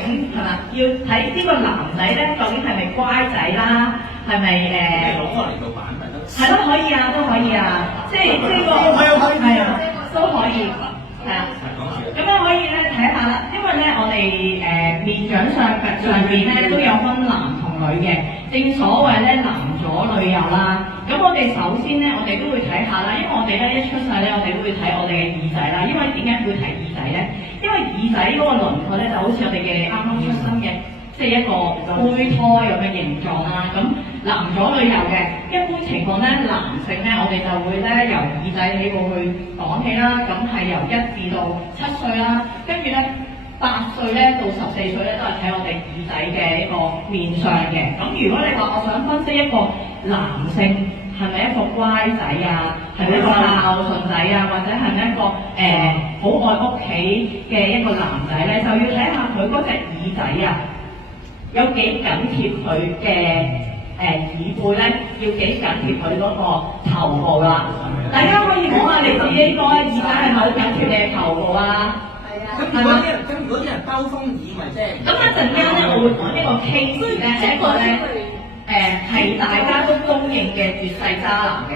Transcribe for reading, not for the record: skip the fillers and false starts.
竟係嘛？要睇呢個男仔咧，究竟係咪乖仔啦？係咪攞過嚟做版咪得？係咯，可以啊，都可以啊，即係呢個係啊，都可以係啊。咁樣可以咧睇下啦，因為咧我哋面長上邊咧都有分男同女嘅，正所謂咧男左女右啦。咁我哋首先咧，我哋都會睇下啦，因為我哋咧一出世咧，我哋都會睇我哋嘅耳仔啦。因為點解會睇耳仔咧？因為耳仔嗰個輪廓咧就好似我哋嘅啱啱出生嘅，即係一個胚胎咁嘅形狀啦。咁男左女右嘅，一般情況咧，男性咧我哋就會咧由耳仔起步去講起啦。咁係由1至到7歲啦，跟住咧8歲咧到14歲咧都係睇我哋耳仔嘅一個面相嘅。咁如果你話我想分析一個男性係咪一個乖仔啊，係咪一個孝順仔啊，或者係咪一個好愛屋企嘅一個男仔咧，就要睇下佢嗰隻耳仔啊，有幾緊貼佢嘅耳背咧，要幾緊貼佢嗰個頭部啦。大家可以講下你自己個耳仔係咪好緊貼你嘅頭部啊？咁如果啲人兜風耳咪即係？咁一陣間咧，我會講呢個 case 咧係一個咧係大家都公認嘅絕世渣男嘅。